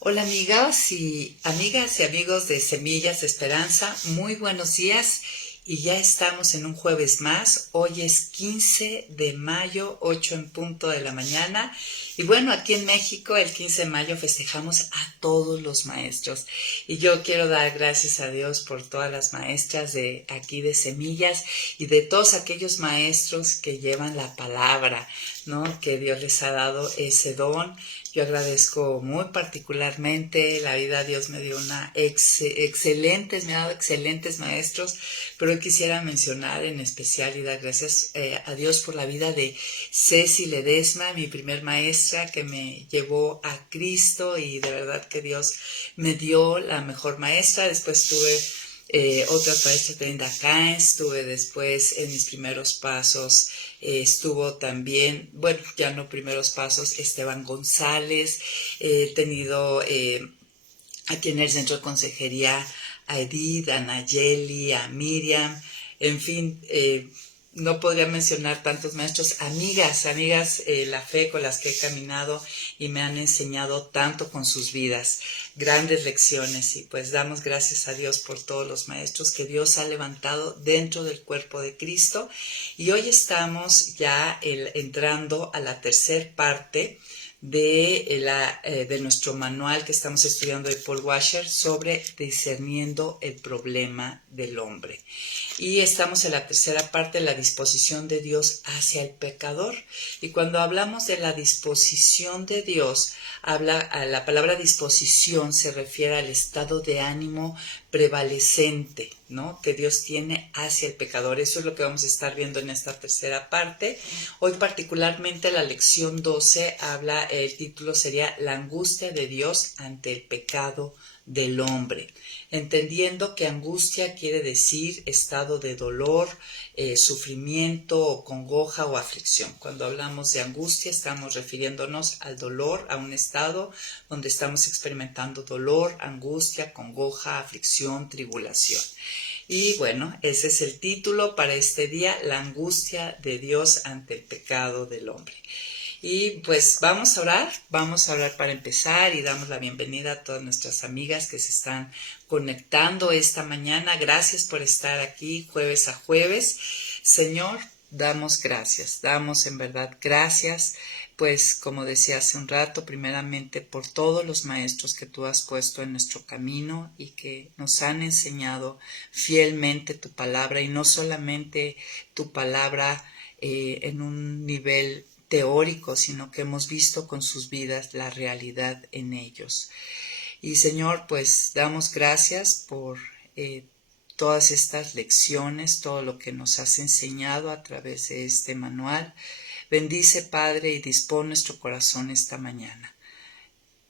Hola amigas y amigos de Semillas de Esperanza, muy buenos días y ya estamos en un jueves más. Hoy es 15 de mayo, 8 en punto de la mañana. Y bueno, aquí en México el 15 de mayo festejamos a todos los maestros. Y yo quiero dar gracias a Dios por todas las maestras de aquí de Semillas y de todos aquellos maestros que llevan la palabra, ¿no? Que Dios les ha dado ese don. Yo agradezco muy particularmente la vida. Dios me dio me ha dado excelentes maestros, pero hoy quisiera mencionar en especial y dar gracias a Dios por la vida de Ceci Ledesma, mi primer maestra que me llevó a Cristo, y de verdad que Dios me dio la mejor maestra. Después tuve otra maestra, Brenda Cairns. Tuve después en mis primeros pasos, estuvo también, bueno, ya no primeros pasos, Esteban González. He tenido aquí en el centro de consejería a Edith, a Nayeli, a Miriam, en fin, no podría mencionar tantos maestros, amigas, la fe con las que he caminado y me han enseñado tanto con sus vidas, grandes lecciones. Y pues damos gracias a Dios por todos los maestros que Dios ha levantado dentro del cuerpo de Cristo. Y hoy estamos ya entrando a la tercer parte de nuestro manual que estamos estudiando de Paul Washer sobre discerniendo el problema del hombre. Y estamos en la tercera parte, la disposición de Dios hacia el pecador. Y cuando hablamos de la disposición de Dios, la palabra disposición se refiere al estado de ánimo prevalecente, ¿no?, que Dios tiene hacia el pecador. Eso es lo que vamos a estar viendo en esta tercera parte. Hoy particularmente la lección 12 el título sería La angustia de Dios ante el pecado del hombre, entendiendo que angustia quiere decir estado de dolor, sufrimiento o congoja o aflicción. Cuando hablamos de angustia estamos refiriéndonos al dolor, a un estado donde estamos experimentando dolor, angustia, congoja, aflicción, tribulación. Y bueno, ese es el título para este día, La angustia de Dios ante el pecado del hombre. Y pues vamos a orar para empezar, y damos la bienvenida a todas nuestras amigas que se están conectando esta mañana. Gracias por estar aquí jueves a jueves. Señor, damos gracias, damos en verdad gracias, pues como decía hace un rato, primeramente por todos los maestros que tú has puesto en nuestro camino y que nos han enseñado fielmente tu palabra, y no solamente tu palabra en un nivel teórico, sino que hemos visto con sus vidas la realidad en ellos. Y Señor, pues damos gracias por todas estas lecciones, todo lo que nos has enseñado a través de este manual. Bendice, Padre, y dispón nuestro corazón esta mañana.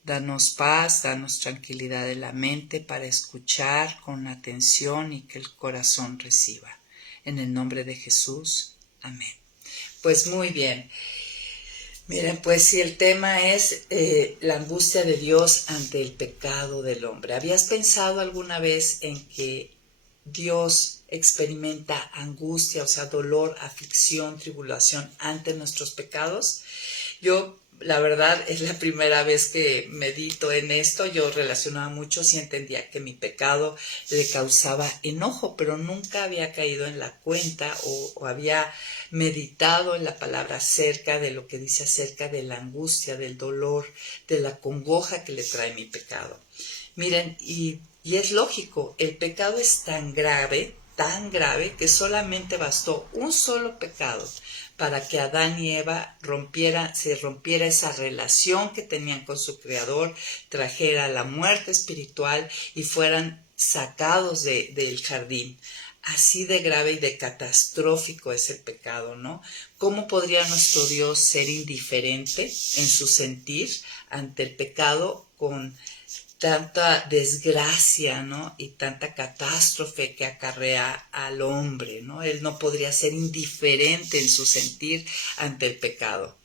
Danos paz, danos tranquilidad de la mente para escuchar con atención y que el corazón reciba. En el nombre de Jesús, amén. Pues muy bien. Miren, pues si el tema es la angustia de Dios ante el pecado del hombre, ¿habías pensado alguna vez en que Dios experimenta angustia, o sea, dolor, aflicción, tribulación ante nuestros pecados? Yo, la verdad, es la primera vez que medito en esto. Yo relacionaba mucho, sí entendía que mi pecado le causaba enojo, pero nunca había caído en la cuenta o había meditado en la palabra acerca de lo que dice acerca de la angustia, del dolor, de la congoja que le trae mi pecado. Miren, y es lógico, el pecado es tan grave, que solamente bastó un solo pecado para que Adán y Eva se rompiera esa relación que tenían con su Creador, trajera la muerte espiritual y fueran sacados del jardín. Así de grave y de catastrófico es el pecado, ¿no? ¿Cómo podría nuestro Dios ser indiferente en su sentir ante el pecado con tanta desgracia, ¿no?, y tanta catástrofe que acarrea al hombre, ¿no? Él no podría ser indiferente en su sentir ante el pecado.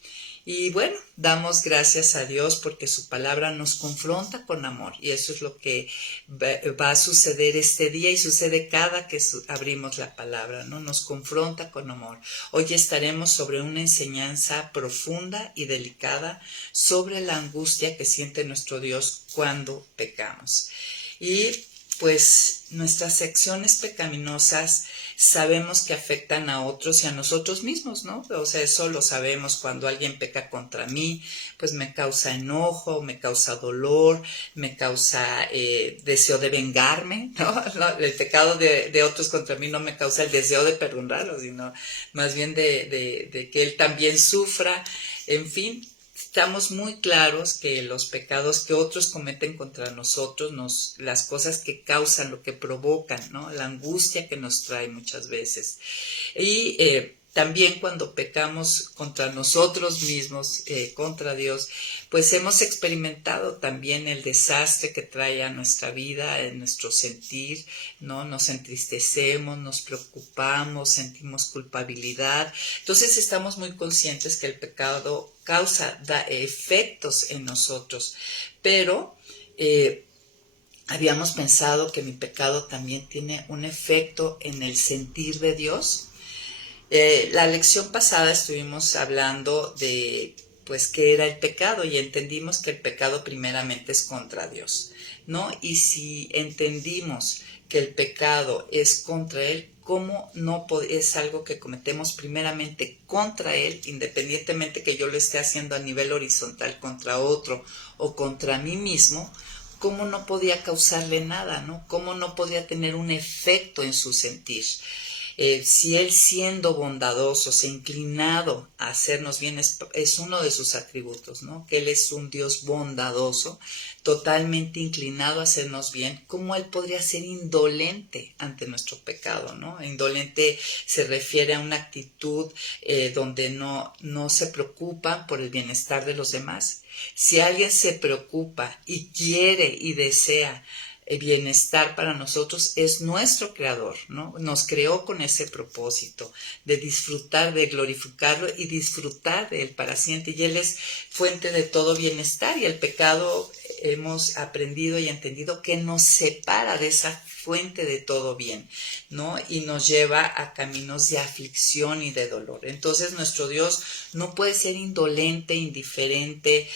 Y bueno, damos gracias a Dios porque su palabra nos confronta con amor y eso es lo que va a suceder este día y sucede cada que abrimos la palabra, ¿no? Nos confronta con amor. Hoy estaremos sobre una enseñanza profunda y delicada sobre la angustia que siente nuestro Dios cuando pecamos. Y pues nuestras acciones pecaminosas sabemos que afectan a otros y a nosotros mismos, ¿no? O sea, eso lo sabemos cuando alguien peca contra mí, pues me causa enojo, me causa dolor, me causa deseo de vengarme, ¿no? El pecado de otros contra mí no me causa el deseo de perdonarlos, sino más bien de que él también sufra, en fin. Estamos muy claros que los pecados que otros cometen contra nosotros, las cosas que causan, lo que provocan, ¿no? La angustia que nos trae muchas veces. Y también cuando pecamos contra nosotros mismos, contra Dios, pues hemos experimentado también el desastre que trae a nuestra vida, en nuestro sentir, ¿no? Nos entristecemos, nos preocupamos, sentimos culpabilidad. Entonces estamos muy conscientes que el pecado da efectos en nosotros, pero habíamos pensado que mi pecado también tiene un efecto en el sentir de Dios. La lección pasada estuvimos hablando de pues qué era el pecado y entendimos que el pecado primeramente es contra Dios, ¿no? Y si entendimos que el pecado es contra Él, ¿cómo no es algo que cometemos primeramente contra Él, independientemente que yo lo esté haciendo a nivel horizontal contra otro o contra mí mismo? ¿Cómo no podía causarle nada, ¿no? ¿Cómo no podía tener un efecto en su sentir? Si Él siendo bondadoso, se ha inclinado a hacernos bien, es uno de sus atributos, ¿no? Que Él es un Dios bondadoso, totalmente inclinado a hacernos bien. ¿Cómo Él podría ser indolente ante nuestro pecado, ¿no? Indolente se refiere a una actitud donde no se preocupa por el bienestar de los demás. Si alguien se preocupa y quiere y desea el bienestar para nosotros, es nuestro creador, ¿no? Nos creó con ese propósito de disfrutar, de glorificarlo y disfrutar de él para siempre, y él es fuente de todo bienestar, y el pecado hemos aprendido y entendido que nos separa de esa fuente de todo bien, ¿no? Y nos lleva a caminos de aflicción y de dolor. Entonces nuestro Dios no puede ser indolente, indiferente,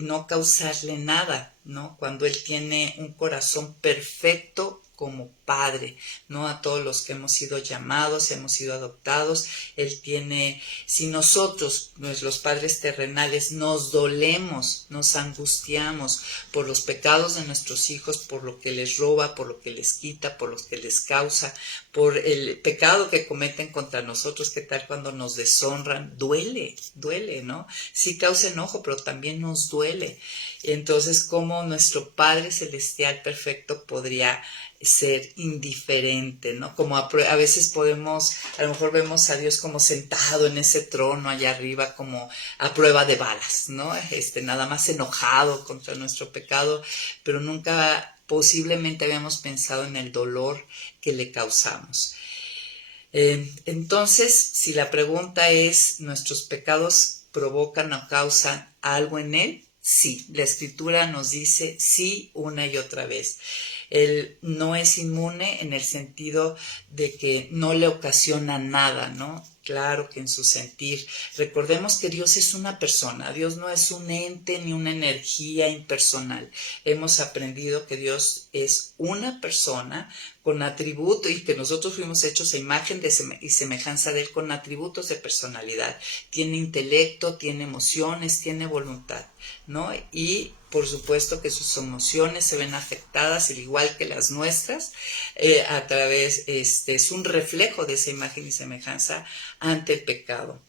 no causarle nada, ¿no? Cuando Él tiene un corazón perfecto como Padre, ¿no? A todos los que hemos sido llamados, hemos sido adoptados, Él tiene, si nosotros, los padres terrenales, nos dolemos, nos angustiamos por los pecados de nuestros hijos, por lo que les roba, por lo que les quita, por lo que les causa, por el pecado que cometen contra nosotros, ¿qué tal cuando nos deshonran? Duele, ¿no? Sí causa enojo, pero también nos duele. Entonces, ¿cómo nuestro Padre Celestial perfecto podría ser indiferente, ¿no? Como a veces a lo mejor vemos a Dios como sentado en ese trono allá arriba, como a prueba de balas, ¿no? Nada más enojado contra nuestro pecado, pero nunca posiblemente habíamos pensado en el dolor que le causamos. Entonces, si la pregunta es, ¿nuestros pecados provocan o causan algo en él? Sí, la Escritura nos dice sí una y otra vez. Él no es inmune en el sentido de que no le ocasiona nada, ¿no? Claro que en su sentir. Recordemos que Dios es una persona, Dios no es un ente ni una energía impersonal. Hemos aprendido que Dios es una persona con atributos y que nosotros fuimos hechos a imagen y semejanza de Él con atributos de personalidad. Tiene intelecto, tiene emociones, tiene voluntad, ¿no? Y por supuesto que sus emociones se ven afectadas, al igual que las nuestras, a través, es un reflejo de esa imagen y semejanza ante el pecado.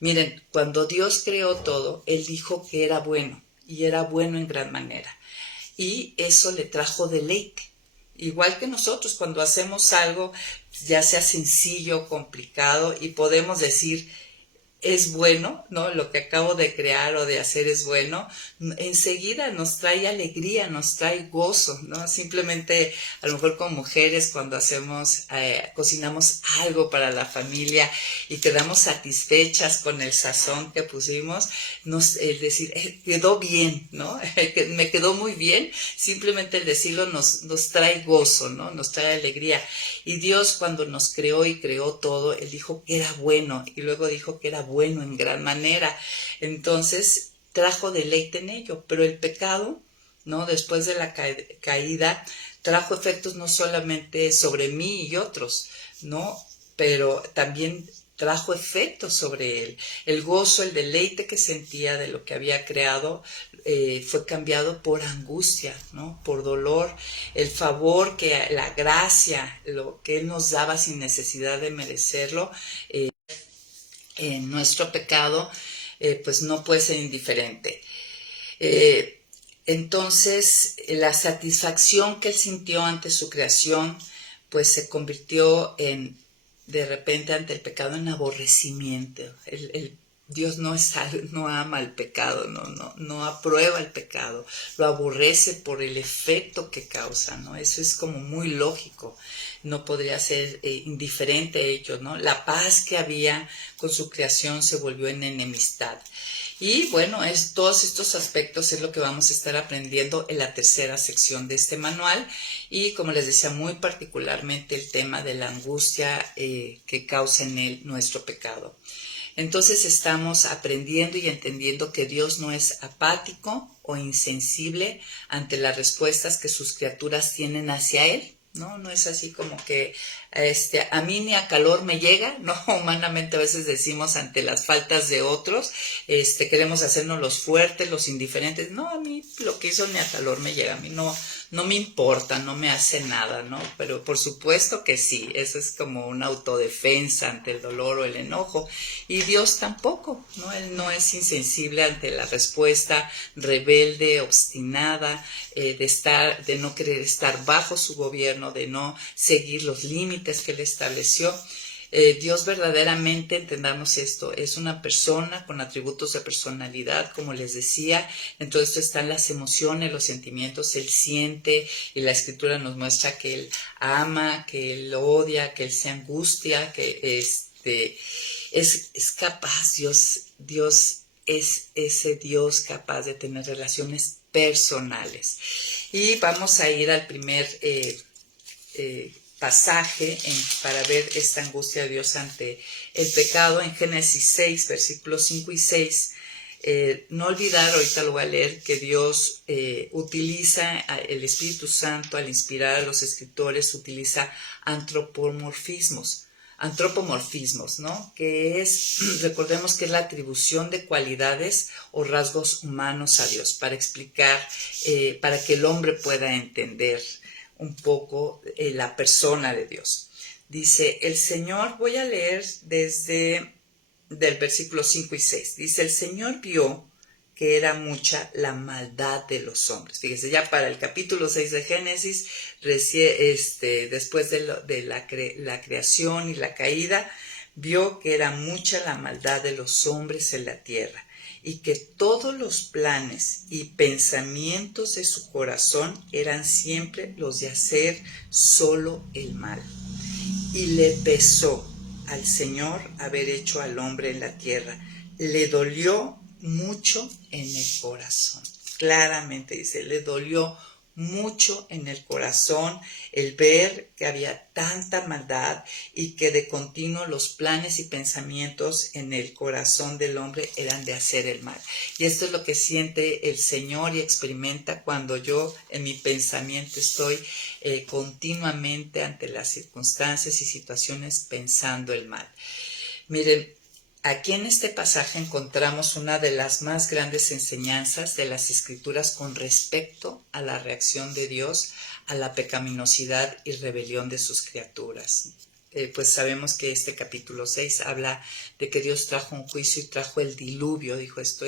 Miren, cuando Dios creó todo, Él dijo que era bueno, y era bueno en gran manera. Y eso le trajo deleite. Igual que nosotros, cuando hacemos algo, ya sea sencillo o complicado, y podemos decir, es bueno, ¿no? Lo que acabo de crear o de hacer es bueno, enseguida nos trae alegría, nos trae gozo, ¿no? Simplemente, a lo mejor con mujeres, cuando cocinamos algo para la familia y quedamos satisfechas con el sazón que pusimos, el decir, quedó bien, ¿no? Me quedó muy bien, simplemente el decirlo nos trae gozo, ¿no? Nos trae alegría. Y Dios, cuando nos creó y creó todo, Él dijo que era bueno y luego dijo que era bueno en gran manera. Entonces trajo deleite en ello, pero el pecado, ¿no? Después de la caída, trajo efectos no solamente sobre mí y otros, ¿no? Pero también trajo efectos sobre él. El gozo, el deleite que sentía de lo que había creado fue cambiado por angustia, ¿no? Por dolor. El favor, la gracia, lo que él nos daba sin necesidad de merecerlo, en nuestro pecado, pues no puede ser indiferente. Entonces, la satisfacción que él sintió ante su creación, pues se convirtió de repente ante el pecado, en aborrecimiento. Dios no ama el pecado, no aprueba el pecado, lo aborrece por el efecto que causa, ¿no? Eso es como muy lógico, no podría ser indiferente a ello, ¿no? La paz que había con su creación se volvió en enemistad. Y bueno, todos estos aspectos es lo que vamos a estar aprendiendo en la tercera sección de este manual y, como les decía, muy particularmente el tema de la angustia que causa en él nuestro pecado. Entonces estamos aprendiendo y entendiendo que Dios no es apático o insensible ante las respuestas que sus criaturas tienen hacia Él. No es así como que a mí ni a calor me llega, ¿no? Humanamente a veces decimos ante las faltas de otros, queremos hacernos los fuertes, los indiferentes. No, a mí lo que hizo ni a calor me llega, a mí no me importa, no me hace nada, ¿no? Pero por supuesto que sí, eso es como una autodefensa ante el dolor o el enojo. Y Dios tampoco, ¿no? Él no es insensible ante la respuesta rebelde, obstinada, de no querer estar bajo su gobierno, de no seguir los límites que él estableció. Dios verdaderamente, entendamos esto, es una persona con atributos de personalidad, como les decía. En todo esto están las emociones, los sentimientos. Él siente, y la Escritura nos muestra que Él ama, que Él odia, que Él se angustia, que es capaz. Dios es ese Dios capaz de tener relaciones personales. Y vamos a ir al primer pasaje para ver esta angustia de Dios ante el pecado en Génesis 6, versículos 5 y 6. No olvidar, ahorita lo voy a leer, que Dios utiliza el Espíritu Santo al inspirar a los escritores, utiliza antropomorfismos, ¿no? Que recordemos que es la atribución de cualidades o rasgos humanos a Dios para explicar, para que el hombre pueda entender un poco la persona de Dios. Dice el Señor, voy a leer desde del versículo 5 y 6. Dice, el Señor vio que era mucha la maldad de los hombres. Fíjese, ya para el capítulo 6 de Génesis, después de la creación y la caída, vio que era mucha la maldad de los hombres en la tierra y que todos los planes y pensamientos de su corazón eran siempre los de hacer solo el mal. Y le pesó al Señor haber hecho al hombre en la tierra. Le dolió mucho en el corazón. Claramente dice, le dolió mucho en el corazón el ver que había tanta maldad y que de continuo los planes y pensamientos en el corazón del hombre eran de hacer el mal. Y esto es lo que siente el Señor y experimenta cuando yo en mi pensamiento estoy continuamente ante las circunstancias y situaciones pensando el mal. Miren, aquí en este pasaje encontramos una de las más grandes enseñanzas de las Escrituras con respecto a la reacción de Dios a la pecaminosidad y rebelión de sus criaturas. pues sabemos que este capítulo 6 habla de que Dios trajo un juicio y trajo el diluvio. Dijo, esto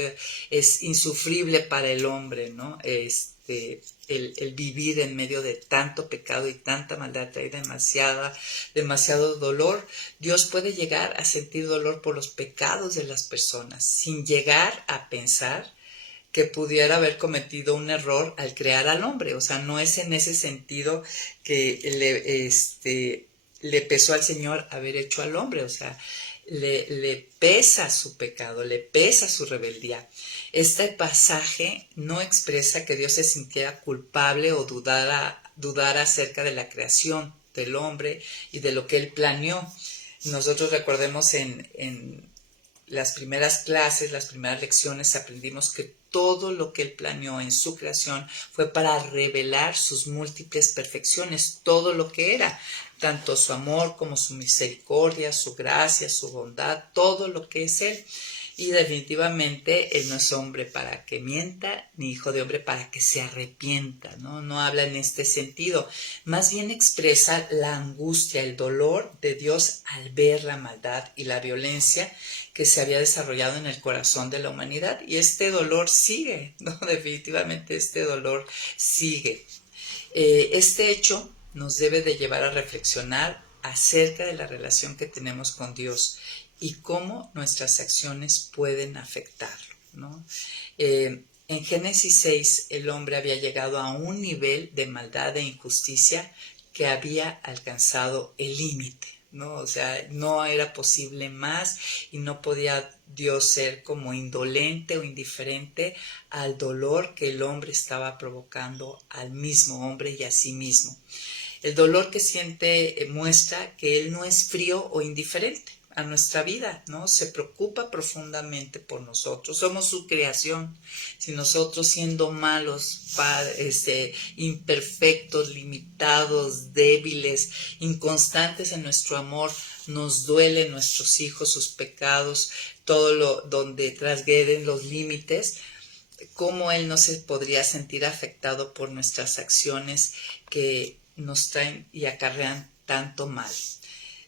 es insufrible para el hombre, ¿no? El vivir en medio de tanto pecado y tanta maldad trae demasiado dolor. Dios puede llegar a sentir dolor por los pecados de las personas sin llegar a pensar que pudiera haber cometido un error al crear al hombre. O sea, no es en ese sentido que le pesó al Señor haber hecho al hombre. O sea, le pesa su pecado, le pesa su rebeldía. Este pasaje no expresa que Dios se sintiera culpable o dudara acerca de la creación del hombre y de lo que él planeó. Nosotros recordemos en las primeras clases, las primeras lecciones, aprendimos que todo lo que él planeó en su creación fue para revelar sus múltiples perfecciones, todo lo que era, tanto su amor como su misericordia, su gracia, su bondad, todo lo que es él. Y definitivamente él no es hombre para que mienta, ni hijo de hombre para que se arrepienta, ¿no? No habla en este sentido. Más bien expresa la angustia, el dolor de Dios al ver la maldad y la violencia que se había desarrollado en el corazón de la humanidad. Y este dolor sigue, ¿no? Definitivamente este dolor sigue. Este hecho nos debe de llevar a reflexionar acerca de la relación que tenemos con Dios y cómo nuestras acciones pueden afectarlo, ¿no? En Génesis 6 el hombre había llegado a un nivel de maldad e injusticia que había alcanzado el límite, ¿no? O sea, no era posible más y no podía Dios ser como indolente o indiferente al dolor que el hombre estaba provocando al mismo hombre y a sí mismo. El dolor que siente muestra que él no es frío o indiferente a nuestra vida, ¿no? Se preocupa profundamente por nosotros. Somos su creación. Si nosotros siendo malos, imperfectos, limitados, débiles, inconstantes en nuestro amor, nos duelen nuestros hijos, sus pecados, todo lo donde transgreden los límites, ¿cómo él no se podría sentir afectado por nuestras acciones que nos traen y acarrean tanto mal?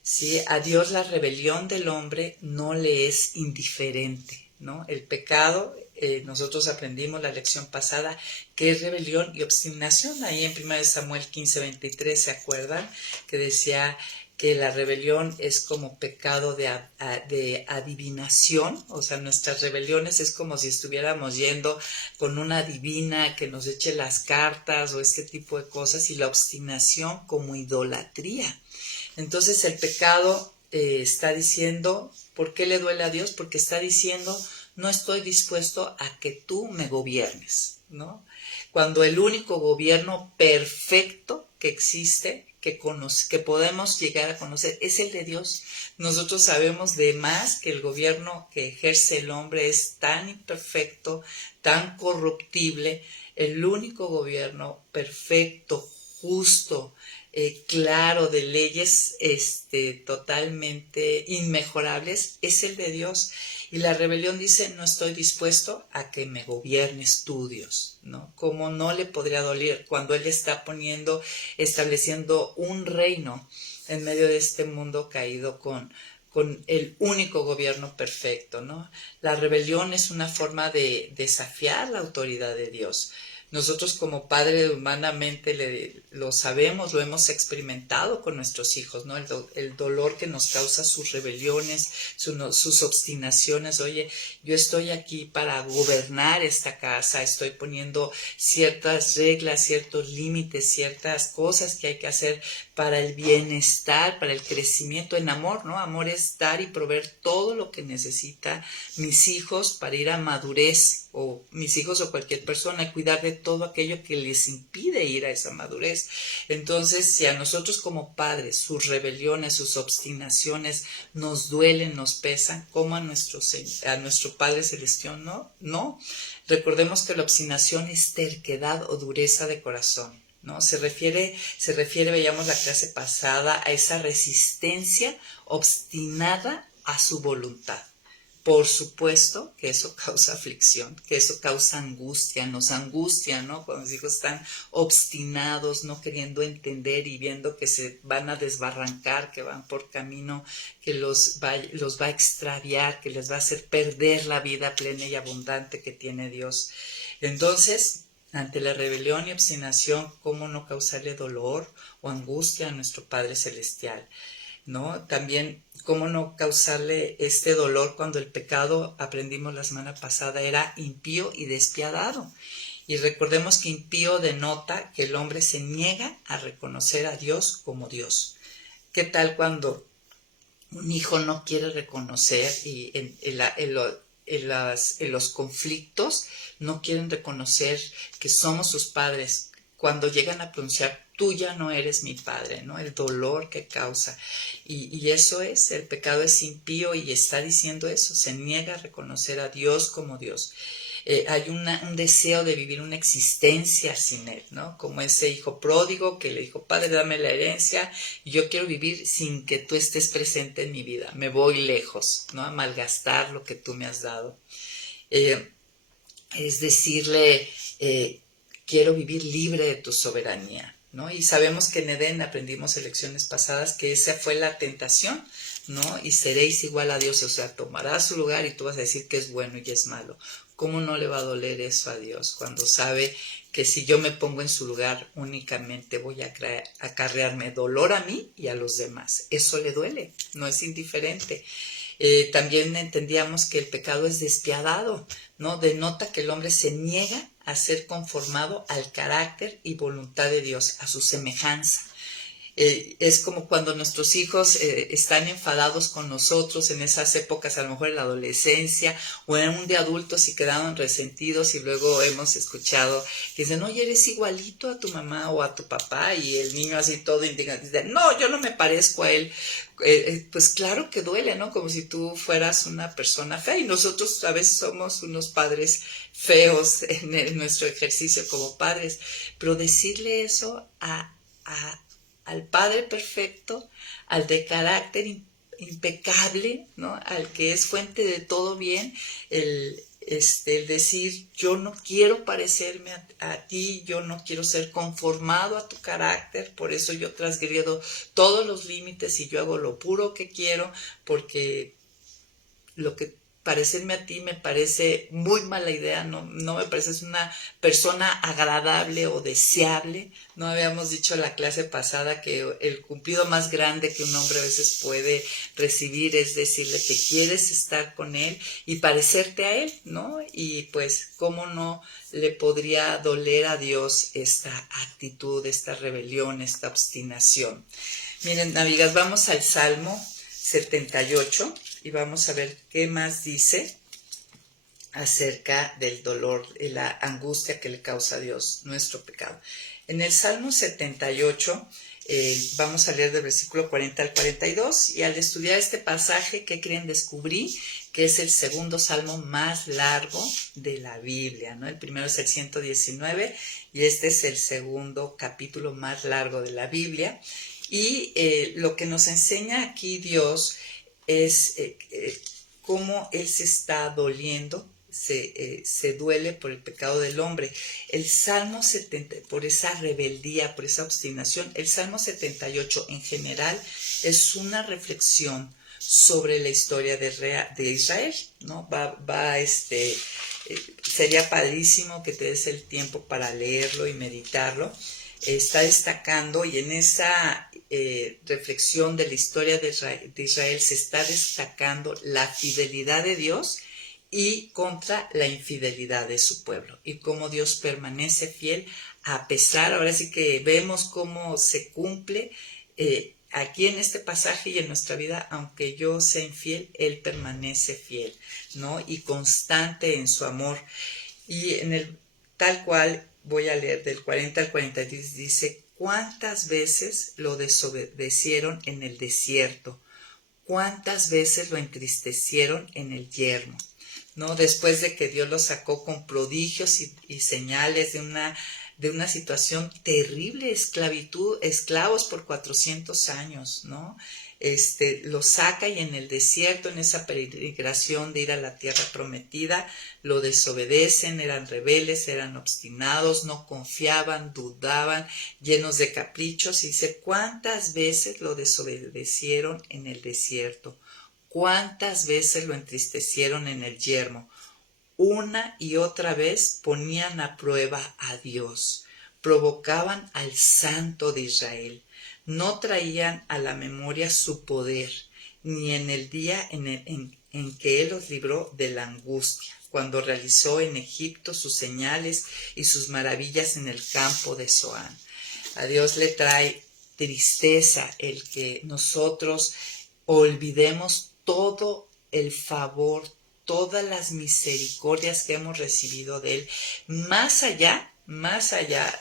¿Sí? A Dios la rebelión del hombre no le es indiferente, ¿no? El pecado, nosotros aprendimos la lección pasada, que es rebelión y obstinación. Ahí en 1 Samuel 15:23, ¿se acuerdan? Que decía que la rebelión es como pecado de adivinación. O sea, nuestras rebeliones es como si estuviéramos yendo con una adivina que nos eche las cartas o este tipo de cosas, y la obstinación como idolatría. Entonces el pecado está diciendo, ¿por qué le duele a Dios? Porque está diciendo, no estoy dispuesto a que tú me gobiernes, ¿no? Cuando el único gobierno perfecto que existe, que podemos llegar a conocer, es el de Dios. Nosotros sabemos de más que el gobierno que ejerce el hombre es tan imperfecto, tan corruptible. El único gobierno perfecto, justo, claro, de leyes totalmente inmejorables, es el de Dios. Y la rebelión dice, no estoy dispuesto a que me gobiernes tú, Dios, ¿no? Como no le podría doler cuando Él está estableciendo un reino en medio de este mundo caído con el único gobierno perfecto, ¿no? La rebelión es una forma de desafiar la autoridad de Dios. Nosotros como padres humanamente lo sabemos, lo hemos experimentado con nuestros hijos, ¿no? El dolor que nos causa sus rebeliones, sus obstinaciones. Oye, yo estoy aquí para gobernar esta casa, estoy poniendo ciertas reglas, ciertos límites, ciertas cosas que hay que hacer para el bienestar, para el crecimiento en amor, ¿no? Amor es dar y proveer todo lo que necesita mis hijos para ir a madurez, o mis hijos o cualquier persona, y cuidar de todo aquello que les impide ir a esa madurez. Entonces, si a nosotros como padres sus rebeliones, sus obstinaciones nos duelen, nos pesan, como a nuestro Padre Celestial, no. Recordemos que la obstinación es terquedad o dureza de corazón, ¿no? Se refiere, veíamos la clase pasada, a esa resistencia obstinada a su voluntad, Por supuesto que eso causa aflicción, que eso causa angustia, nos angustia, ¿no? Cuando los hijos están obstinados, no queriendo entender y viendo que se van a desbarrancar, que van por camino que los va a extraviar, que les va a hacer perder la vida plena y abundante que tiene Dios. Entonces, ante la rebelión y obstinación, ¿cómo no causarle dolor o angustia a nuestro Padre Celestial? ¿No? También, ¿cómo no causarle este dolor cuando el pecado, aprendimos la semana pasada, era impío y despiadado? Y recordemos que impío denota que el hombre se niega a reconocer a Dios como Dios. ¿Qué tal cuando un hijo no quiere reconocer y en los conflictos no quieren reconocer que somos sus padres? Cuando llegan a pronunciar, tú ya no eres mi padre, ¿no? El dolor que causa. Y eso es, el pecado es impío y está diciendo eso, se niega a reconocer a Dios como Dios. Hay un deseo de vivir una existencia sin Él, ¿no? Como ese hijo pródigo que le dijo, Padre, dame la herencia, y yo quiero vivir sin que tú estés presente en mi vida, me voy lejos, ¿no? A malgastar lo que tú me has dado. Es decirle, quiero vivir libre de tu soberanía, ¿no? Y sabemos que en Edén aprendimos en lecciones pasadas que esa fue la tentación, ¿no? Y seréis igual a Dios, o sea, tomarás su lugar y tú vas a decir que es bueno y es malo. ¿Cómo no le va a doler eso a Dios cuando sabe que si yo me pongo en su lugar únicamente voy a acarrearme dolor a mí y a los demás? Eso le duele, no es indiferente. También entendíamos que el pecado es despiadado, ¿no? Denota que el hombre se niega a ser conformado al carácter y voluntad de Dios, a su semejanza. Es como cuando nuestros hijos están enfadados con nosotros en esas épocas, a lo mejor en la adolescencia o en un de adultos y quedaron resentidos y luego hemos escuchado que dicen, oye, eres igualito a tu mamá o a tu papá, y el niño así todo indignado dice, no, yo no me parezco a él. Pues claro que duele, ¿no? Como si tú fueras una persona fea, y nosotros a veces somos unos padres feos en nuestro ejercicio como padres, pero decirle eso al Padre perfecto, al de carácter impecable, ¿no? Al que es fuente de todo bien, el decir, yo no quiero parecerme a ti, yo no quiero ser conformado a tu carácter, por eso yo transgredo todos los límites y yo hago lo puro que quiero, porque lo que parecerme a ti me parece muy mala idea, no me pareces una persona agradable o deseable. No habíamos dicho en la clase pasada que el cumplido más grande que un hombre a veces puede recibir es decirle que quieres estar con él y parecerte a él, ¿no? Y pues, ¿cómo no le podría doler a Dios esta actitud, esta rebelión, esta obstinación? Miren, amigas, vamos al Salmo 78 y vamos a ver qué más dice acerca del dolor y la angustia que le causa a Dios nuestro pecado. En el Salmo 78 vamos a leer del versículo 40 al 42, y al estudiar este pasaje, ¿qué creen? Descubrí que es el segundo salmo más largo de la Biblia, ¿no? El primero es el 119 y este es el segundo capítulo más largo de la Biblia. Y lo que nos enseña aquí Dios es cómo Él se está doliendo, se duele por el pecado del hombre. El Salmo 70, por esa rebeldía, por esa obstinación, el Salmo 78 en general es una reflexión sobre la historia de Israel, ¿no? Sería padrísimo que te des el tiempo para leerlo y meditarlo. Está destacando, y en esa reflexión de la historia de Israel se está destacando la fidelidad de Dios y contra la infidelidad de su pueblo, y cómo Dios permanece fiel a pesar, ahora sí que vemos cómo se cumple aquí en este pasaje y en nuestra vida, aunque yo sea infiel, Él permanece fiel, ¿no? Y constante en su amor. Y en el tal cual voy a leer del 40 al 43, dice, ¿cuántas veces lo desobedecieron en el desierto? ¿Cuántas veces lo entristecieron en el yermo? ¿No? Después de que Dios lo sacó con prodigios y señales de una situación terrible, esclavitud, esclavos por 400 años, ¿no? lo saca y en el desierto, en esa peregrinación de ir a la tierra prometida, lo desobedecen, eran rebeldes, eran obstinados, no confiaban, dudaban, llenos de caprichos. Y dice, ¿cuántas veces lo desobedecieron en el desierto? ¿Cuántas veces lo entristecieron en el yermo? Una y otra vez ponían a prueba a Dios, provocaban al Santo de Israel, no traían a la memoria su poder, ni en el día en que Él los libró de la angustia, cuando realizó en Egipto sus señales y sus maravillas en el campo de Zoán. A Dios le trae tristeza el que nosotros olvidemos todo el favor, todas las misericordias que hemos recibido de Él, más allá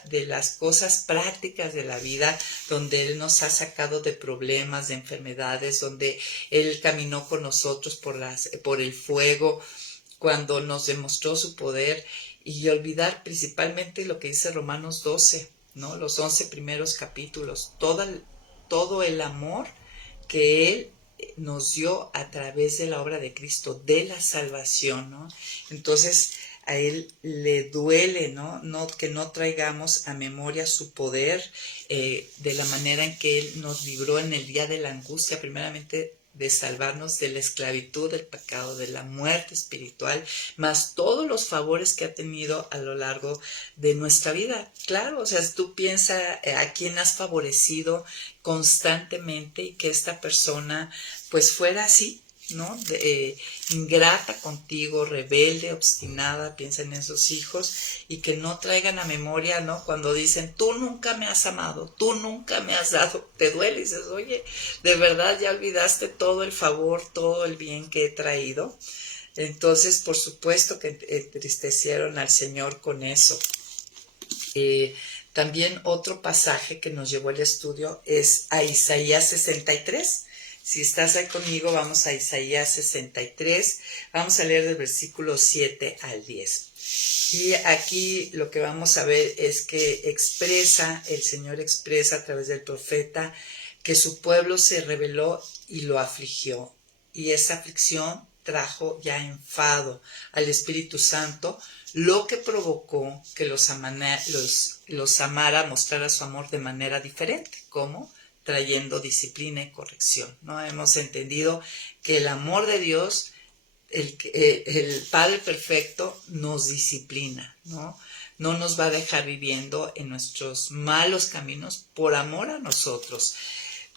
de las cosas prácticas de la vida, donde Él nos ha sacado de problemas, de enfermedades, donde Él caminó con nosotros por el fuego, cuando nos demostró su poder, y olvidar principalmente lo que dice Romanos 12, ¿no? Los 11 primeros capítulos, todo el amor que Él nos dio a través de la obra de Cristo, de la salvación, ¿no? Entonces a Él le duele, ¿no? Que no traigamos a memoria su poder, de la manera en que Él nos libró en el día de la angustia, primeramente de salvarnos de la esclavitud, del pecado, de la muerte espiritual, más todos los favores que ha tenido a lo largo de nuestra vida. Claro, o sea, tú piensas a quién has favorecido constantemente y que esta persona pues fuera así, ¿no? Ingrata contigo, rebelde, obstinada, piensa en esos hijos y que no traigan a memoria, ¿no? Cuando dicen, tú nunca me has amado, tú nunca me has dado, te duele y dices, oye, de verdad ya olvidaste todo el favor, todo el bien que he traído. Entonces, por supuesto que entristecieron al Señor con eso. También otro pasaje que nos llevó el estudio es a Isaías 63. Si estás ahí conmigo, vamos a Isaías 63, vamos a leer del versículo 7 al 10. Y aquí lo que vamos a ver es que el Señor expresa a través del profeta que su pueblo se rebeló y lo afligió. Y esa aflicción trajo ya enfado al Espíritu Santo, lo que provocó que los amara, mostrara su amor de manera diferente. ¿Cómo? Trayendo disciplina y corrección, ¿no? Hemos entendido que el amor de Dios, el Padre Perfecto, nos disciplina, ¿no? No nos va a dejar viviendo en nuestros malos caminos por amor a nosotros.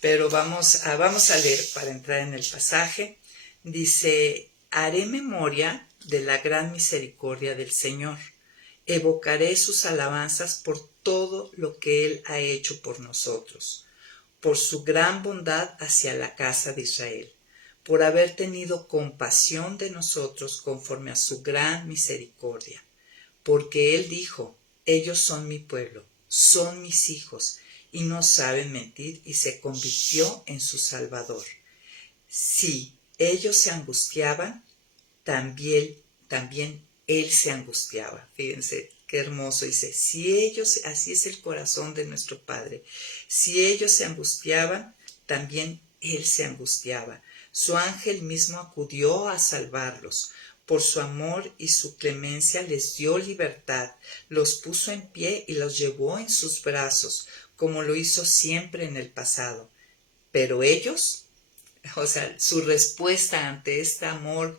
Pero vamos a leer para entrar en el pasaje. Dice, haré memoria de la gran misericordia del Señor. Evocaré sus alabanzas por todo lo que Él ha hecho por nosotros, por su gran bondad hacia la casa de Israel, por haber tenido compasión de nosotros conforme a su gran misericordia. Porque Él dijo, ellos son mi pueblo, son mis hijos, y no saben mentir, y se convirtió en su Salvador. Si ellos se angustiaban, también Él se angustiaba. Fíjense qué hermoso, dice, así es el corazón de nuestro Padre, si ellos se angustiaban, también Él se angustiaba. Su ángel mismo acudió a salvarlos. Por su amor y su clemencia les dio libertad, los puso en pie y los llevó en sus brazos, como lo hizo siempre en el pasado. Pero ellos, o sea, su respuesta ante este amor,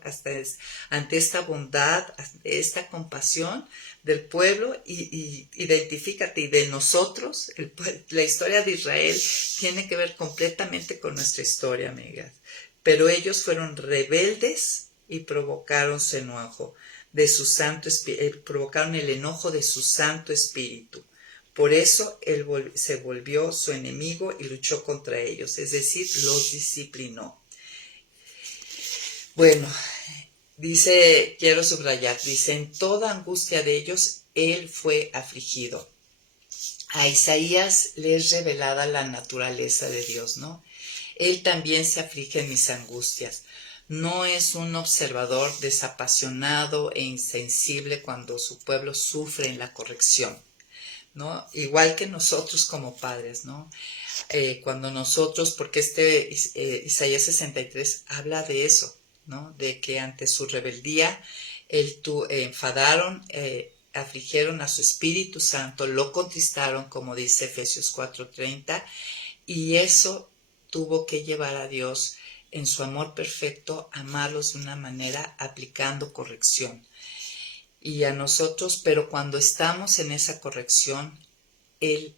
ante esta bondad, ante esta compasión del pueblo, y identifícate, y de nosotros, la historia de Israel tiene que ver completamente con nuestra historia, amigas. Pero ellos fueron rebeldes y provocaron su enojo de su Santo Espíritu, provocaron el enojo de su Santo Espíritu. Por eso Él se volvió su enemigo y luchó contra ellos, es decir, los disciplinó. Bueno, quiero subrayar, dice, en toda angustia de ellos, Él fue afligido. A Isaías le es revelada la naturaleza de Dios, ¿no? Él también se aflige en mis angustias. No es un observador desapasionado e insensible cuando su pueblo sufre en la corrección. ¿no? Igual que nosotros como padres, ¿no? Cuando nosotros, porque Isaías 63 habla de eso, ¿no? De que ante su rebeldía, enfadaron, afligieron a su Espíritu Santo, lo contristaron, como dice Efesios 4:30, y eso tuvo que llevar a Dios en su amor perfecto, amarlos de una manera aplicando corrección. Y a nosotros, pero cuando estamos en esa corrección, Él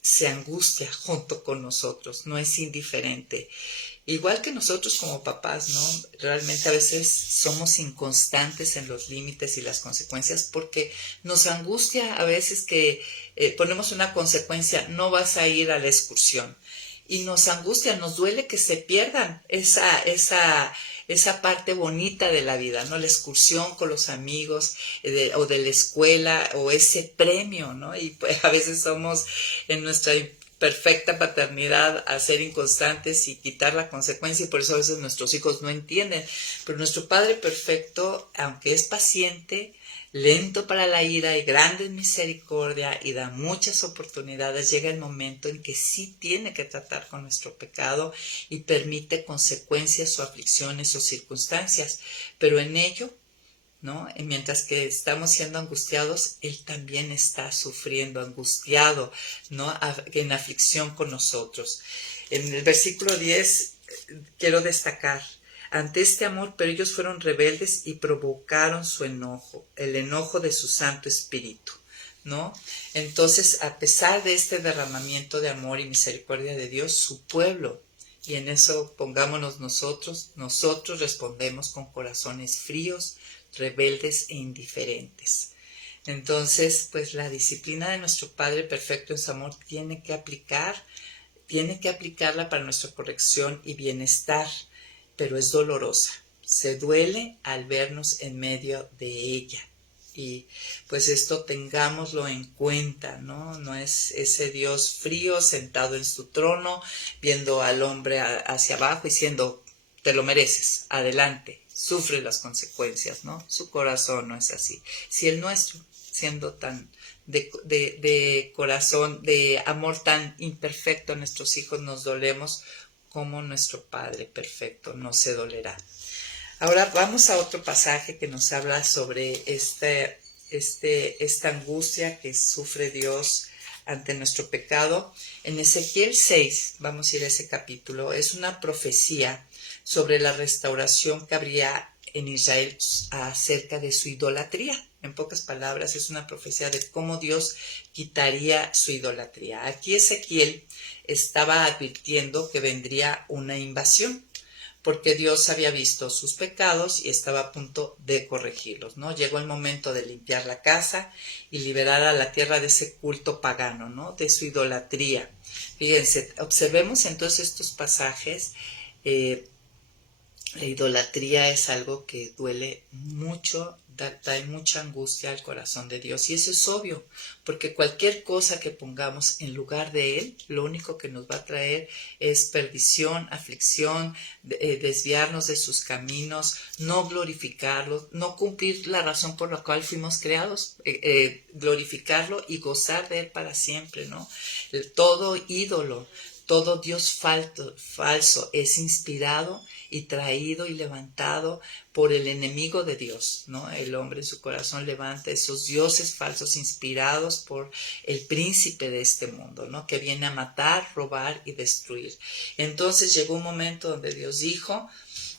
se angustia junto con nosotros, no es indiferente. Igual que nosotros como papás, ¿no? Realmente a veces somos inconstantes en los límites y las consecuencias porque nos angustia a veces que ponemos una consecuencia, no vas a ir a la excursión. Y nos angustia, nos duele que se pierdan esa parte bonita de la vida, ¿no? La excursión con los amigos o de la escuela o ese premio, ¿no? Y pues a veces somos en nuestra perfecta paternidad a ser inconstantes y quitar la consecuencia y por eso a veces nuestros hijos no entienden. Pero nuestro Padre perfecto, aunque es paciente, lento para la ira y grande en misericordia y da muchas oportunidades, llega el momento en que sí tiene que tratar con nuestro pecado y permite consecuencias o aflicciones o circunstancias, pero en ello, ¿no? Y mientras que estamos siendo angustiados, Él también está sufriendo, angustiado, ¿no? En aflicción con nosotros. En el versículo 10 quiero destacar, ante este amor, pero ellos fueron rebeldes y provocaron su enojo, el enojo de su Santo Espíritu, ¿no? Entonces, a pesar de este derramamiento de amor y misericordia de Dios, su pueblo, y en eso pongámonos nosotros respondemos con corazones fríos, rebeldes e indiferentes. Entonces, pues la disciplina de nuestro Padre perfecto en su amor tiene que aplicarla para nuestra corrección y bienestar, pero es dolorosa. Se duele al vernos en medio de ella. Y pues esto tengámoslo en cuenta, ¿no? No es ese Dios frío sentado en su trono, viendo al hombre hacia abajo y diciendo, te lo mereces, adelante, sufre las consecuencias, ¿no? Su corazón no es así. Si el nuestro, siendo tan de corazón, de amor tan imperfecto a nuestros hijos, nos dolemos, como nuestro Padre perfecto no se dolerá. Ahora vamos a otro pasaje que nos habla sobre esta angustia que sufre Dios ante nuestro pecado. En Ezequiel 6, vamos a ir a ese capítulo, es una profecía sobre la restauración que habría en Israel acerca de su idolatría. En pocas palabras, es una profecía de cómo Dios quitaría su idolatría. Aquí Ezequiel estaba advirtiendo que vendría una invasión, porque Dios había visto sus pecados y estaba a punto de corregirlos, ¿no? Llegó el momento de limpiar la casa y liberar a la tierra de ese culto pagano, ¿no? De su idolatría. Fíjense, observemos entonces estos pasajes. La idolatría es algo que duele mucho, trae mucha angustia al corazón de Dios. Y eso es obvio, porque cualquier cosa que pongamos en lugar de Él, lo único que nos va a traer es perdición, aflicción, desviarnos de sus caminos, no glorificarlo, no cumplir la razón por la cual fuimos creados, glorificarlo y gozar de Él para siempre, ¿no? Todo ídolo, todo Dios falso es inspirado y traído y levantado por el enemigo de Dios, ¿no? El hombre en su corazón levanta esos dioses falsos inspirados por el príncipe de este mundo, ¿no? Que viene a matar, robar y destruir. Entonces llegó un momento donde Dios dijo,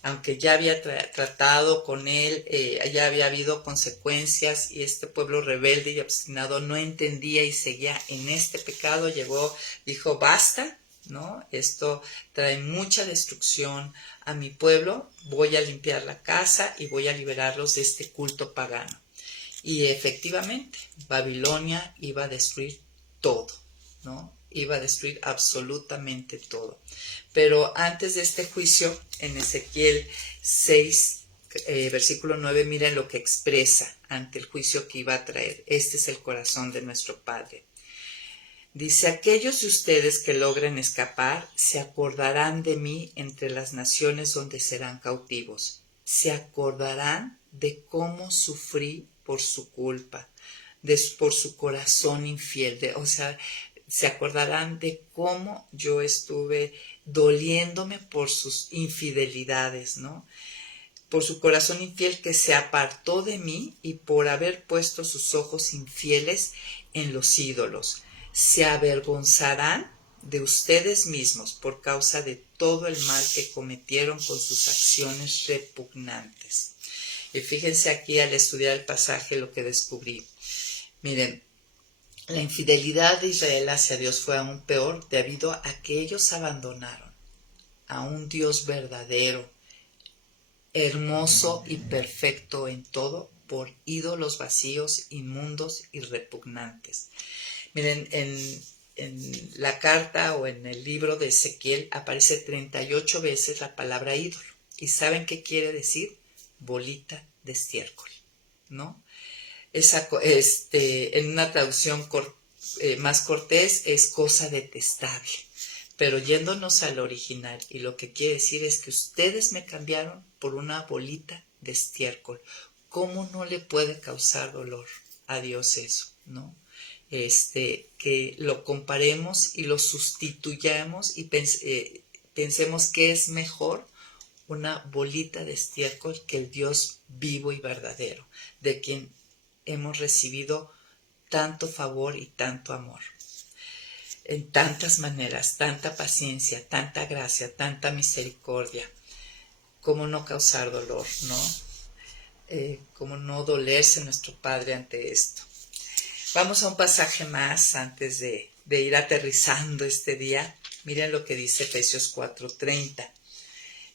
aunque ya había tratado con él, ya había habido consecuencias y este pueblo rebelde y obstinado no entendía y seguía en este pecado, dijo, basta, ¿no? Esto trae mucha destrucción a mi pueblo, voy a limpiar la casa y voy a liberarlos de este culto pagano. Y efectivamente, Babilonia iba a destruir todo, ¿no? Iba a destruir absolutamente todo. Pero antes de este juicio, en Ezequiel 6, versículo 9, miren lo que expresa ante el juicio que iba a traer. Este es el corazón de nuestro Padre. Dice, aquellos de ustedes que logren escapar se acordarán de mí entre las naciones donde serán cautivos. Se acordarán de cómo sufrí por su culpa. por su corazón infiel. O sea, se acordarán de cómo yo estuve doliéndome por sus infidelidades, ¿no? Por su corazón infiel que se apartó de mí y por haber puesto sus ojos infieles en los ídolos. Se avergonzarán de ustedes mismos por causa de todo el mal que cometieron con sus acciones repugnantes. Y fíjense aquí al estudiar el pasaje lo que descubrí. Miren, la infidelidad de Israel hacia Dios fue aún peor debido a que ellos abandonaron a un Dios verdadero, hermoso y perfecto en todo, por ídolos vacíos, inmundos y repugnantes. Miren, en la carta o en el libro de Ezequiel aparece 38 veces la palabra ídolo. ¿Y saben qué quiere decir? Bolita de estiércol, ¿no? En una traducción más cortés es cosa detestable. Pero yéndonos al original, y lo que quiere decir es que ustedes me cambiaron por una bolita de estiércol. ¿Cómo no le puede causar dolor a Dios eso, no? Que lo comparemos y lo sustituyamos y pensemos que es mejor una bolita de estiércol que el Dios vivo y verdadero, de quien hemos recibido tanto favor y tanto amor. En tantas maneras, tanta paciencia, tanta gracia, tanta misericordia. ¿Cómo no causar dolor, no? ¿Cómo no dolerse nuestro Padre ante esto? Vamos a un pasaje más antes de ir aterrizando este día. Miren lo que dice Efesios 4:30.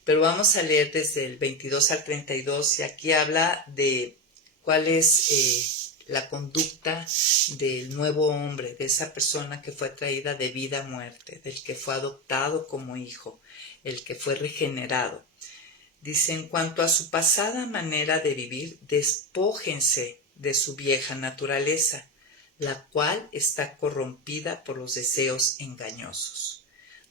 Pero vamos a leer desde el 22 al 32 y aquí habla de cuál es la conducta del nuevo hombre, de esa persona que fue traída de vida a muerte, del que fue adoptado como hijo, el que fue regenerado. Dice, en cuanto a su pasada manera de vivir, despójense de su vieja naturaleza, la cual está corrompida por los deseos engañosos.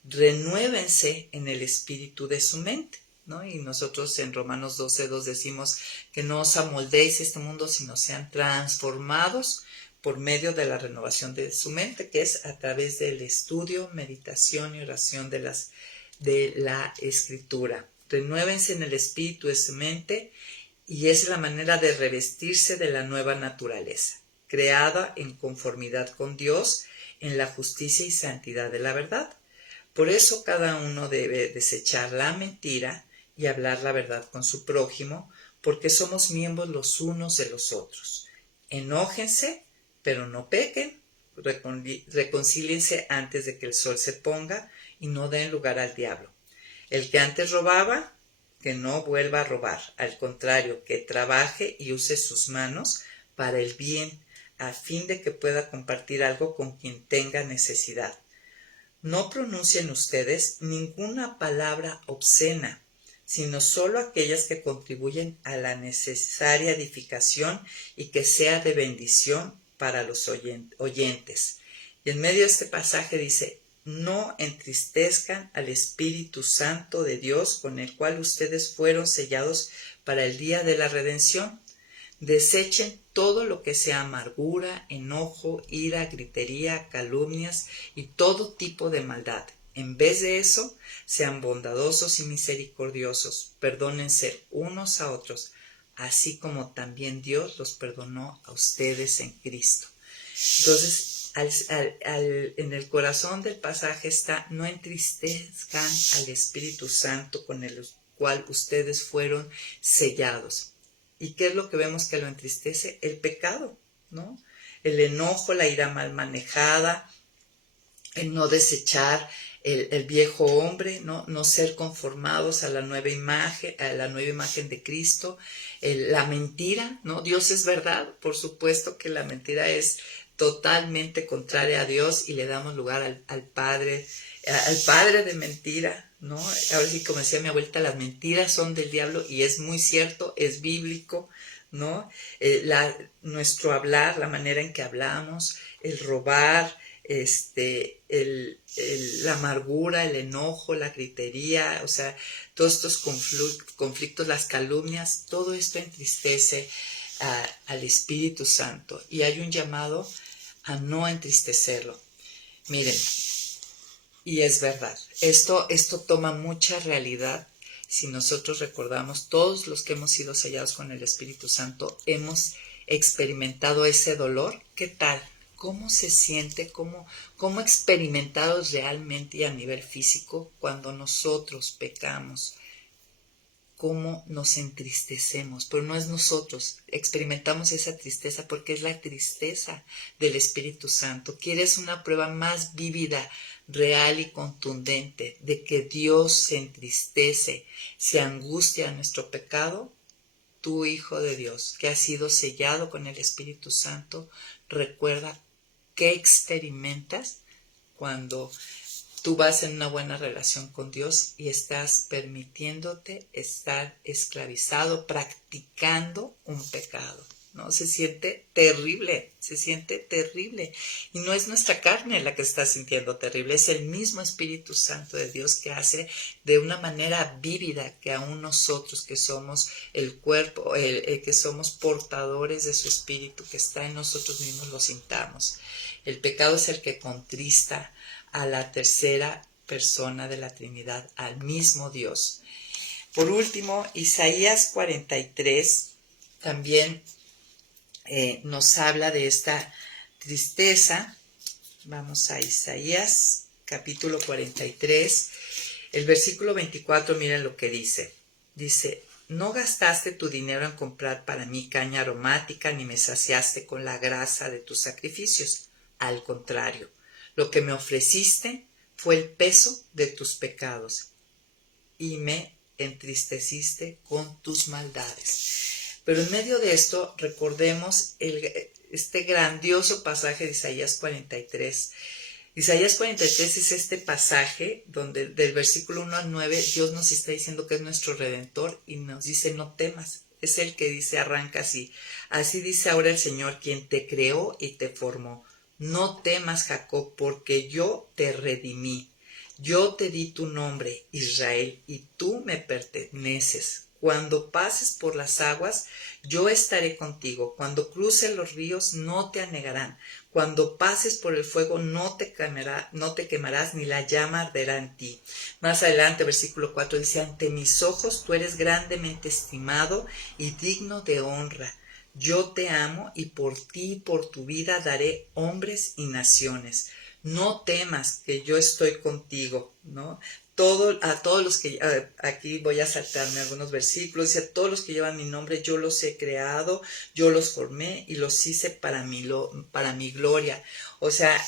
Renuévense en el espíritu de su mente, ¿no? Y nosotros en Romanos 12:2 decimos que no os amoldéis a este mundo, sino sean transformados por medio de la renovación de su mente, que es a través del estudio, meditación y oración de la Escritura. Renuévense en el espíritu de su mente y es la manera de revestirse de la nueva naturaleza, creada en conformidad con Dios, en la justicia y santidad de la verdad. Por eso cada uno debe desechar la mentira y hablar la verdad con su prójimo, porque somos miembros los unos de los otros. Enójense, pero no pequen. Reconcíliense antes de que el sol se ponga y no den lugar al diablo. El que antes robaba, que no vuelva a robar. Al contrario, que trabaje y use sus manos para el bien, a fin de que pueda compartir algo con quien tenga necesidad. No pronuncien ustedes ninguna palabra obscena, sino solo aquellas que contribuyen a la necesaria edificación y que sea de bendición para los oyentes. Y en medio de este pasaje dice, no entristezcan al Espíritu Santo de Dios con el cual ustedes fueron sellados para el día de la redención. Desechen todo lo que sea amargura, enojo, ira, gritería, calumnias y todo tipo de maldad. En vez de eso, sean bondadosos y misericordiosos, perdónense unos a otros, así como también Dios los perdonó a ustedes en Cristo. Entonces, en el corazón del pasaje está, no entristezcan al Espíritu Santo con el cual ustedes fueron sellados. ¿Y qué es lo que vemos que lo entristece? El pecado, ¿no? El enojo, la ira mal manejada, el no desechar el viejo hombre, no ser conformados a la nueva imagen de Cristo, la mentira, ¿no? Dios es verdad, por supuesto que la mentira es totalmente contraria a Dios y le damos lugar al padre de mentira, ¿no? Ahora sí, como decía mi abuelita, las mentiras son del diablo y es muy cierto, es bíblico, ¿no? Nuestro hablar, la manera en que hablamos, el robar, la amargura, el enojo, la gritería, o sea, todos estos conflictos, las calumnias, todo esto entristece al Espíritu Santo y hay un llamado a no entristecerlo. Miren, y es verdad, esto toma mucha realidad. Si nosotros recordamos, todos los que hemos sido sellados con el Espíritu Santo hemos experimentado ese dolor. ¿Qué tal? ¿Cómo se siente? ¿Cómo experimentados realmente y a nivel físico cuando nosotros pecamos? ¿Cómo nos entristecemos? Pero no es nosotros, experimentamos esa tristeza porque es la tristeza del Espíritu Santo. ¿Quieres una prueba más vívida, real y contundente de que Dios se entristece, se angustia a nuestro pecado? Tu Hijo de Dios, que ha sido sellado con el Espíritu Santo, recuerda qué experimentas cuando tú vas en una buena relación con Dios y estás permitiéndote estar esclavizado, practicando un pecado, ¿no? Se siente terrible. Y no es nuestra carne la que está sintiendo terrible, es el mismo Espíritu Santo de Dios que hace de una manera vívida que aún nosotros que somos el cuerpo, que somos portadores de su Espíritu que está en nosotros mismos, lo sintamos. El pecado es el que contrista a la tercera persona de la Trinidad, al mismo Dios. Por último, Isaías 43 también nos habla de esta tristeza. Vamos a Isaías capítulo 43, el versículo 24, miren lo que dice. Dice, no gastaste tu dinero en comprar para mí caña aromática, ni me saciaste con la grasa de tus sacrificios. Al contrario, lo que me ofreciste fue el peso de tus pecados y me entristeciste con tus maldades. Pero en medio de esto recordemos este grandioso pasaje de Isaías 43. Isaías 43 es este pasaje donde del versículo 1 al 9 Dios nos está diciendo que es nuestro Redentor y nos dice no temas. Es el que dice, arranca así. Así dice ahora el Señor, quien te creó y te formó. No temas, Jacob, porque yo te redimí. Yo te di tu nombre, Israel, y tú me perteneces. Cuando pases por las aguas, yo estaré contigo. Cuando cruces los ríos, no te anegarán. Cuando pases por el fuego, no te quemarás, ni la llama arderá en ti. Más adelante, versículo 4 dice, ante mis ojos tú eres grandemente estimado y digno de honra. Yo te amo y por ti y por tu vida daré hombres y naciones. No temas que yo estoy contigo, ¿no? A todos los que, aquí voy a saltarme algunos versículos, dice, a todos los que llevan mi nombre yo los he creado, yo los formé y los hice para mi gloria. O sea,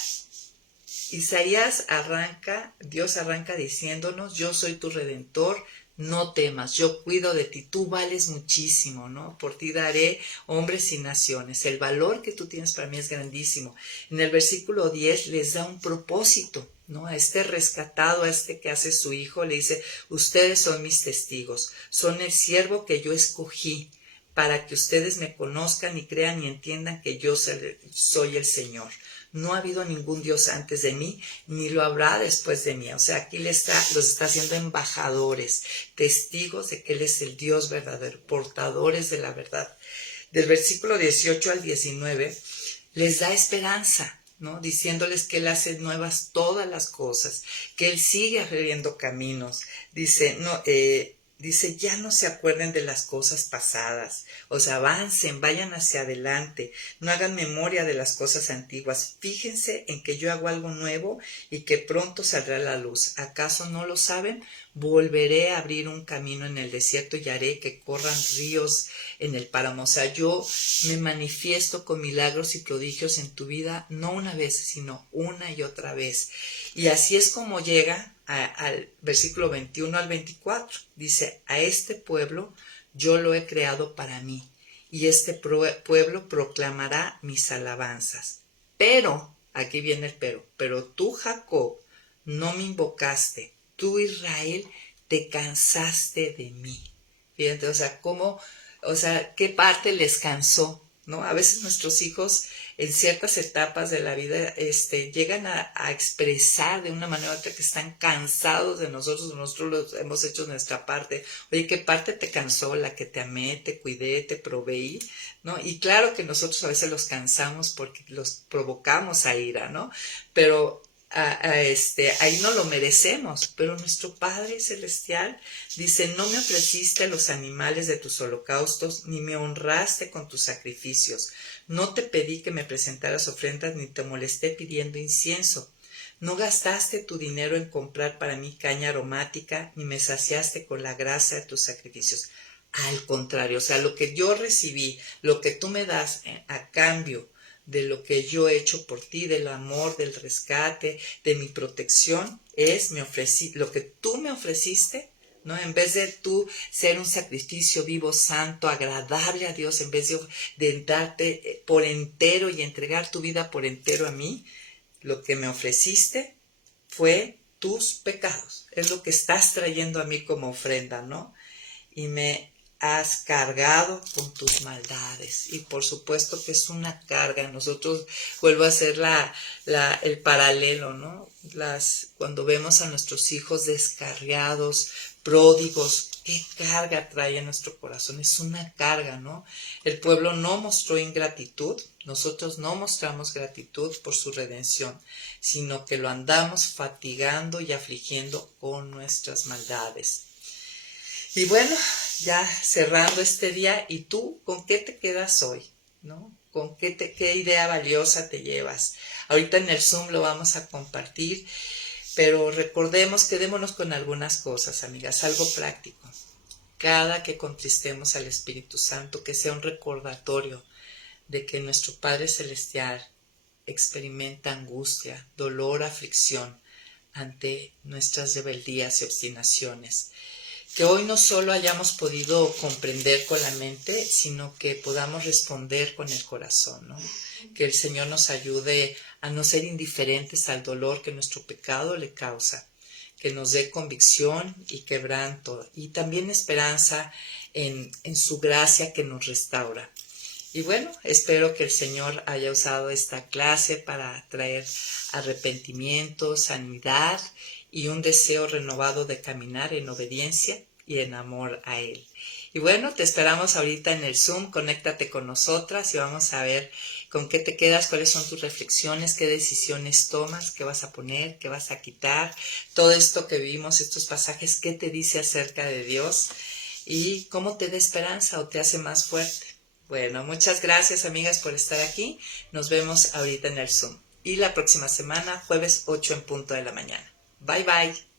Dios arranca diciéndonos, yo soy tu Redentor, no temas, yo cuido de ti, tú vales muchísimo, ¿no? Por ti daré hombres y naciones. El valor que tú tienes para mí es grandísimo. En el versículo 10 les da un propósito, ¿no? A este rescatado, a este que hace su hijo, le dice, ustedes son mis testigos, son el siervo que yo escogí para que ustedes me conozcan y crean y entiendan que yo soy el Señor. No ha habido ningún Dios antes de mí, ni lo habrá después de mí. O sea, aquí los está haciendo embajadores, testigos de que Él es el Dios verdadero, portadores de la verdad. Del versículo 18 al 19, les da esperanza, ¿no? Diciéndoles que Él hace nuevas todas las cosas, que Él sigue abriendo caminos. Dice, ya no se acuerden de las cosas pasadas, o sea, avancen, vayan hacia adelante, no hagan memoria de las cosas antiguas, fíjense en que yo hago algo nuevo y que pronto saldrá la luz. ¿Acaso no lo saben? Volveré a abrir un camino en el desierto y haré que corran ríos en el páramo. O sea, yo me manifiesto con milagros y prodigios en tu vida, no una vez, sino una y otra vez. Y así es como llega al versículo 21 al 24. Dice, a este pueblo yo lo he creado para mí, y este pueblo proclamará mis alabanzas. Pero, aquí viene el pero tú, Jacob, no me invocaste, tú, Israel, te cansaste de mí. Fíjate, ¿qué parte les cansó? ¿No? A veces nuestros hijos en ciertas etapas de la vida llegan a expresar de una manera u otra que están cansados de nosotros los hemos hecho nuestra parte. Oye, ¿qué parte te cansó? La que te amé, te cuidé, te proveí, ¿no? Y claro que nosotros a veces los cansamos porque los provocamos a ira, ¿no? Pero ahí no lo merecemos, pero nuestro Padre Celestial dice, no me ofreciste los animales de tus holocaustos, ni me honraste con tus sacrificios. No te pedí que me presentaras ofrendas, ni te molesté pidiendo incienso. No gastaste tu dinero en comprar para mí caña aromática, ni me saciaste con la grasa de tus sacrificios. Al contrario, o sea, lo que yo recibí, lo que tú me das a cambio de lo que yo he hecho por ti, del amor, del rescate, de mi protección, lo que tú me ofreciste, ¿no? En vez de tú ser un sacrificio vivo, santo, agradable a Dios, en vez de darte por entero y entregar tu vida por entero a mí, lo que me ofreciste fue tus pecados. Es lo que estás trayendo a mí como ofrenda, ¿no? Y me has cargado con tus maldades. Y por supuesto que es una carga. Nosotros, vuelvo a hacer el paralelo, ¿no? Cuando vemos a nuestros hijos descarriados, pródigos, qué carga trae en nuestro corazón. Es una carga, ¿no? El pueblo no mostró ingratitud. Nosotros no mostramos gratitud por su redención, sino que lo andamos fatigando y afligiendo con nuestras maldades. Y bueno, ya cerrando este día, ¿y tú con qué te quedas hoy? ¿No? ¿Con qué idea valiosa te llevas? Ahorita en el Zoom lo vamos a compartir, pero recordemos, quedémonos con algunas cosas, amigas, algo práctico. Cada que contristemos al Espíritu Santo, que sea un recordatorio de que nuestro Padre Celestial experimenta angustia, dolor, aflicción ante nuestras rebeldías y obstinaciones. Que hoy no solo hayamos podido comprender con la mente, sino que podamos responder con el corazón, ¿no? Que el Señor nos ayude a no ser indiferentes al dolor que nuestro pecado le causa, que nos dé convicción y quebranto, y también esperanza en su gracia que nos restaura. Y bueno, espero que el Señor haya usado esta clase para traer arrepentimiento, sanidad y un deseo renovado de caminar en obediencia y en amor a Él. Y bueno, te esperamos ahorita en el Zoom, conéctate con nosotras y vamos a ver con qué te quedas, cuáles son tus reflexiones, qué decisiones tomas, qué vas a poner, qué vas a quitar, todo esto que vimos, estos pasajes, qué te dice acerca de Dios y cómo te da esperanza o te hace más fuerte. Bueno, muchas gracias amigas por estar aquí. Nos vemos ahorita en el Zoom. Y la próxima semana, jueves 8 en punto de la mañana. Bye bye.